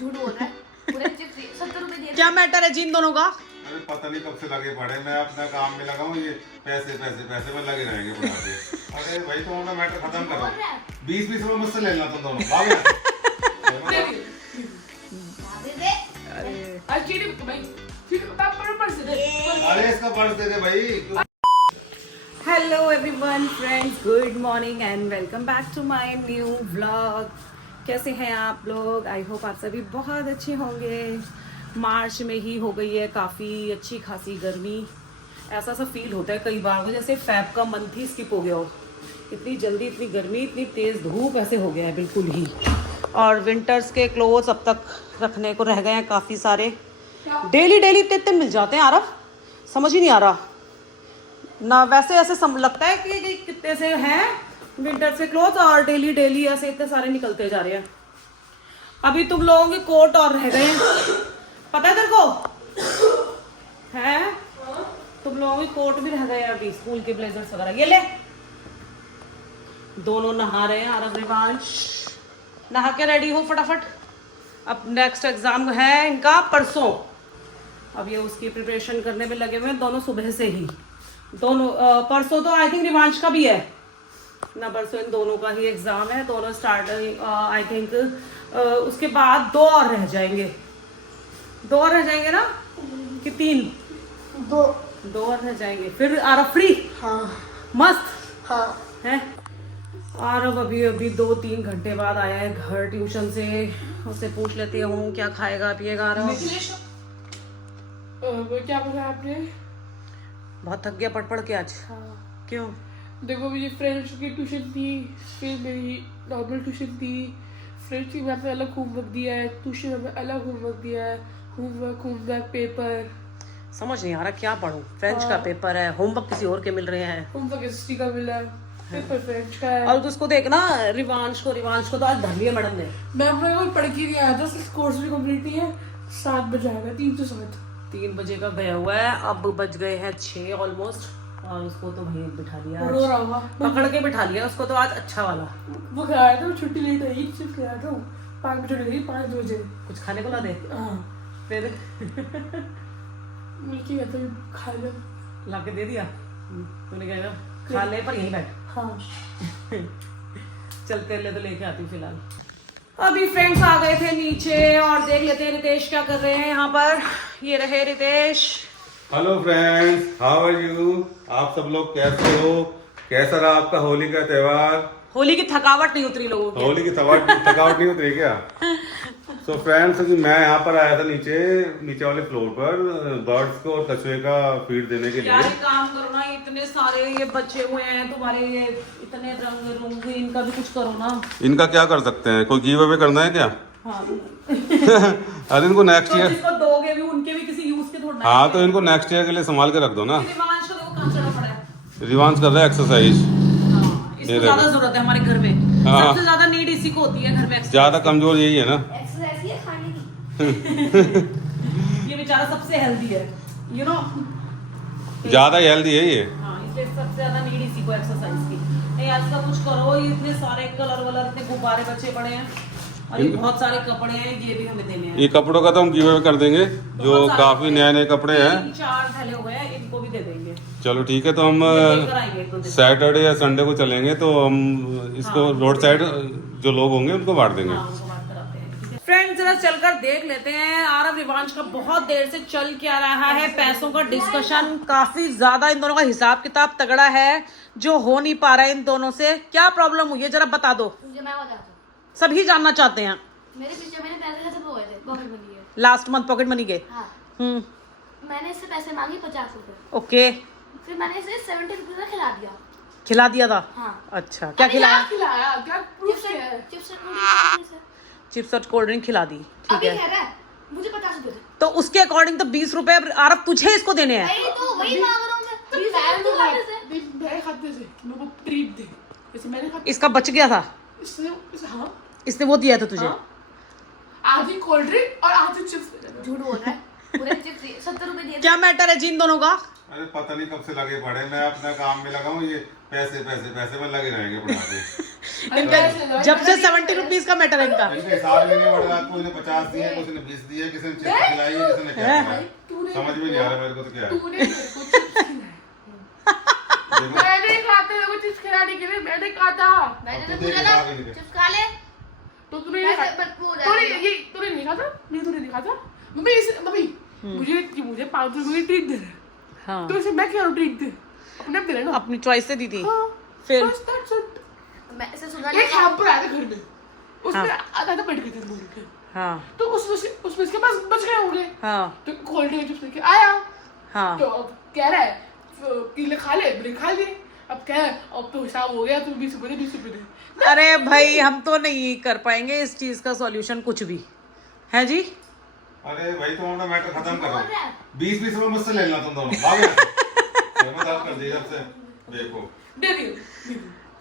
झूठ बोल रहा है। पूरे चिप्स 70 रुपए दिए। क्या मैटर है जिन दोनों का? अरे पता नहीं कब से लगे पड़े, मैं अपना काम में लगा हूँ, ये पैसे पैसे पैसे में लगे रहेंगे पड़ा के। अरे भाई तुम अपना मैटर खत्म करो, 20-20 रुपए मुझसे ले लेना तुम दोनों। भाग यहाँ से। अरे इसका पर्स दे दे भाई। Hello everyone friends, good morning and welcome back to my new vlog. कैसे हैं आप लोग? आई होप आप सभी बहुत अच्छे होंगे। मार्च में ही हो गई है काफ़ी अच्छी खासी गर्मी। ऐसा सा फील होता है कई बार को जैसे फैब का मंथ ही स्किप हो गया हो। इतनी जल्दी इतनी गर्मी, इतनी तेज़ धूप ऐसे हो गया है बिल्कुल ही। और विंटर्स के क्लोथ्स अब तक रखने को रह गए हैं काफ़ी सारे। डेली डेली इतने मिल जाते हैं आरव, समझ ही नहीं आ रहा ना। वैसे ऐसे लगता है कि कितने से हैं विंटर से क्लोथ, और डेली डेली ऐसे इतने सारे निकलते जा रहे हैं। अभी तुम लोगों के कोट और रह गए हैं, पता है तेरे को? हैं तुम लोगों के कोट भी रह गए हैं अभी, स्कूल के ब्लेजर्स वगैरह। ये ले, दोनों नहा रहे हैं। आरव रिवांश नहा के रेडी हो फटाफट। अब नेक्स्ट एग्जाम है इनका परसों। अब ये उसकी प्रिपरेशन करने में लगे हुए हैं दोनों सुबह से ही। दोनों परसों तो आई थिंक रिवांश का भी है ना, परसों इन दोनों का ही एग्जाम है। दोनों स्टार्ट आई थिंक उसके बाद दो और रह जाएंगे। दो और रह जाएंगे ना कि तीन? दो और रह जाएंगे फिर आरव फ्री। हाँ मस्त हाँ है। आरव अभी 2-3 घंटे बाद आया है घर ट्यूशन से। उससे पूछ लेती हूँ क्या खाएगा पिएगा आरव। क्या बोला आपने? बहुत थक गया पढ़ पढ़ के आज। हाँ। क्यों? देखो मुझे फ्रेंच की ट्यूशन थी, फिर मेरी नॉर्मल ट्यूशन थी। फ्रेंच की मैम ने अलग होमवर्क दिया है, ट्यूशन में अलग होमवर्क दिया है। होमवर्क पेपर समझ नहीं आ रहा क्या पढूं। फ्रेंच का पेपर है, होमवर्क किसी और के मिल रहे हैं। होमवर्क हिस्ट्री का मिला है, पेपर फ्रेंच का है। और तो उसको देखना रिवांश को तो आज धर लिया मैडम ने। मैम ने कोई पढ़ के नहीं आया था, कोर्स भी कंप्लीट नहीं है। 7 बजे आएगा, 3 से 7। 3 बजे का गया हुआ है, अब बज गए हैं 6 ऑलमोस्ट। और उसको तो भाई बिठा लिया रो रहा होगा, पकड़ के बिठा लिया उसको तो आज अच्छा वाला। वो खाया था, छुट्टी लेट आई, सिर्फ खाया था 5 बजे गई, 5 बजे। कुछ खाने को ला दे हाँ फिर मिल्की कहता है खा लो। ला के दे दिया। तूने कहा खा ले पर यहीं बैठ। हाँ चलते ले तो लेके आती हूँ फिलहाल। अभी फ्रेंड्स आ गए थे नीचे और देख लेते हैं रितेश क्या कर रहे हैं यहाँ पर। ये रहे Ritesh. Hello friends, how are you? आप सब लोग कैसे हो? कैसा रहा आपका होली का त्योहार? होली की थकावट नहीं उतरी लोगों की? होली की थकावट नहीं उतरी क्या? तो फ्रेंड्स मैं यहाँ पर आया था नीचे वाले फ्लोर पर बर्ड्स को और कछुए का फीड देने के क्या लिए। काम करो ना, इतने सारे ये बच्चे हुए हैं तुम्हारे, ये इतने रंग इनका भी कुछ करो ना। इनका क्या कर सकते हैं? कोई गिव अवे करना है क्या? हाँ अरे इनको नेक्स्ट तो ईयर। जिसको दोगे भी उनके भी किसी यूज के थोड़ा। हाँ तो इनको नेक्स्ट ईयर के लिए संभाल के रख दो ना। रिवांश को देखो कहाँ चढ़ा पड़ा है। रिवांश कर रहा है एक्सरसाइज। हाँ, इसको ज्यादा जरूरत है हमारे घर में। हाँ। सबसे ज्यादा नीड इसी को होती है घर में। ज्यादा कमजोर यही है ना। एक्सरसाइज ये खाने की। ये बेचारा सबसे हेल्दी है, यू नो। ज्यादा हेल्दी है ये। हाँ, इसलिए सबसे ज्यादा नीड इसी को एक्सरसाइज की। नहीं आज का कुछ करो, इतने सारे कलर वलर, इतने गुब्बारे बच्चे पड़े हैं और ये बहुत सारे कपड़े हैं, ये भी हमें देने हैं। ये कपड़ों का तो हम गिव अवे कर देंगे, जो काफी नए कपड़े हैं। 3-4 थैले हुए हैं, इनको भी दे देंगे। चलो ठीक है, तो हम लेकर आएंगे एक दो दिन। सैटरडे या संडे को चलेंगे तो हम इसको रोड साइड जो लोग होंगे उनको बांट देंगे। हाँ, उनको बात कराते हैं। फ्रेंड्स जरा चलकर देख लेते हैं। आरव रिवांश का बहुत देर से चल क्या रहा है, पैसों का डिस्कशन काफी ज्यादा। इन दोनों का हिसाब किताब तगड़ा है जो हो नहीं पा रहा है इन दोनों से। क्या प्रॉब्लम हुई है जरा बता दो, मुझे मैं बताता हूँ। सभी जानना चाहते हैं। मेरे पीछे मैंने पैसे खत्म हो गए थे, पॉकेट मनी के। लास्ट मंथ पॉकेट मनी के। हाँ मैंने इससे पैसे मांगे 50 रुपए। ओके, फिर मैंने इसे 70 रुपए का खिला दिया। खिला दिया था? हाँ। अच्छा, क्या खिलाया? खिलाया क्या? प्रूफ क्या है? चिप्स और कोल्ड ड्रिंक खिला दी, ठीक अभी है। कह रहा है मुझे 50 रुपए दे। तो उसके अकॉर्डिंग तो 20 रुपए आरव तुझे इसको देने हैं। वही तो वही मांग रहा हूँ मैं। 20 रुपए खाने से। मेरे खाते से मेरे को ट्रीट दे। जैसे मैंने खाते इसका बच गया था, हाँ इसने वो दिया था तुझे। हाँ। आधी कोल्ड ड्रिंक और आधी चिप्स। झूठ बोल रहा है। पूरे चिप्स 70 रुपए दिए। क्या मैटर है जिन दोनों का? अरे पता नहीं कब से लगे पड़े, मैं अपना काम में लगा हूँ, ये पैसे पैसे पैसे में लगे रहेंगे पढ़ाते। इनका जब से 70 रुपीज का मैटर है इनका। इनके हिसाब भी नहीं बढ़ रहा, कोई ने 50 दिए, किसी ने 20 दिए, किसी ने चिप्स खिलाई है, किसी ने क्या खिलाया, समझ में नहीं आ रहा मेरे को तो क्या है। तूने मेरे को चिप्स खिलाए। मैंने कहा था मेरे को चिप्स खिलाने के लिए, मैंने कहा था। मैंने तो तो देख बोला हिसाब ना ही नहीं। चिप्स खा ले तो तूने नहीं पैसे खा- बदबू हो तूने जाएगी। ये तूने नहीं कहा था? नहीं तूने नहीं कहा था? मम्मी मुझे 5 रुपए की ट्रीट दे रहा है। हाँ तो इसे मैं क्या ट्रीट दे? अपने आप दे रहा है ना। अपनी चॉइस से दी थी। हाँ, फिर बस that's it। मैं इसे सुना एक नहीं हैम्पर आया था घर में, उसमें आधा पेट के थे मोड़ के, हाँ तो उसमें इसके पास बच गए होंगे, हाँ तो कोल्ड ड्रिंक चिप्स लेके आया, हाँ तो अब कह रहा है पीले खा ले, ब्रेक खा ले, अब क्या है, अब तो हिसाब हो गया, तुम 20 रुपए दे 20 रुपए दे। अरे भाई हम तो नहीं कर पाएंगे इस चीज का सॉल्यूशन कुछ भी है जी। अरे भाई तुम अपना मैटर खत्म करो, 20 रुपए मुझसे ले लेना तुम दोनों, भाग यहाँ से। मैं मजाक कर दी सबसे, देखो दे दियो।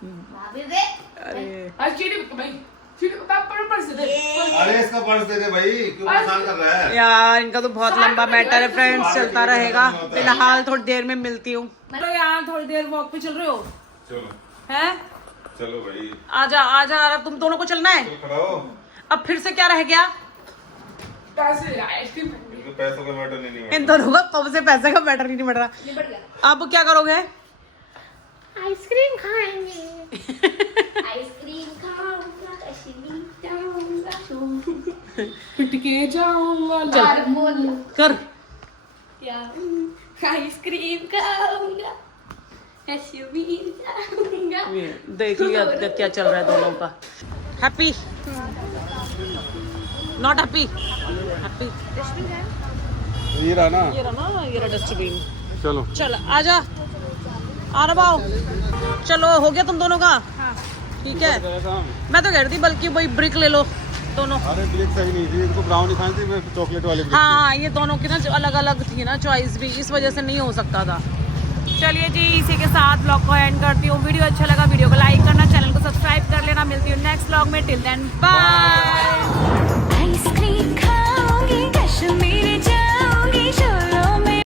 भाभी दे अरे आज चीनी भाई, चीनी पर से दे। अरे इसका पर्स दे दे भाई, क्यों परेशान कर रहा है। यार इनका तो बहुत लंबा मैटर है फ्रेंड्स, चलता रहेगा। फिलहाल थोड़ी देर में मिलती हूँ। तो यार थोड़ी देर वॉक पे चल रहे हो चलो हैं? चलो भाई, आजा आजा, अब तुम दोनों को चलना है। चल खड़ा हो। अब फिर से क्या रह गया? पैसे आइसक्रीम इनको पैसों का मैटर नहीं इन दोनों का कब से पैसे का मैटर ही नहीं बढ़ रहा। निपट गया अब क्या करोगे? आइसक्रीम खाएंगे आइसक्रीम खाऊंगा कश्मीर जाऊंगा पिट के जाऊंगा यार बोल कर। क्या आइसक्रीम खाऊंगा कश्मीर जाऊंगा ये देख लिया क्या चल रहा है दोनों का। Happy not happy happy. ये रहा ना, ये रहा ना, ये रहा डस्टबिन। चलो चल आजा आ रहा आओ। चलो हो गया तुम दोनों का? ठीक है। मैं तो कह रही थी बल्कि वही ब्रिक ले लो दोनों। अरे ब्रिक सही नहीं थी, इनको ब्राउनी खानी थी, मैं चॉकलेट वाली ब्रिक हाँ ये दोनों की ना अलग अलग थी ना चॉइस भी, इस वजह से नहीं हो सकता था। चलिए जी इसी के साथ ब्लॉग को एंड करती हूँ। वीडियो अच्छा लगा वीडियो को लाइक करना, चैनल को सब्सक्राइब कर लेना। मिलती हूँ नेक्स्ट ब्लॉग में। Till then bye.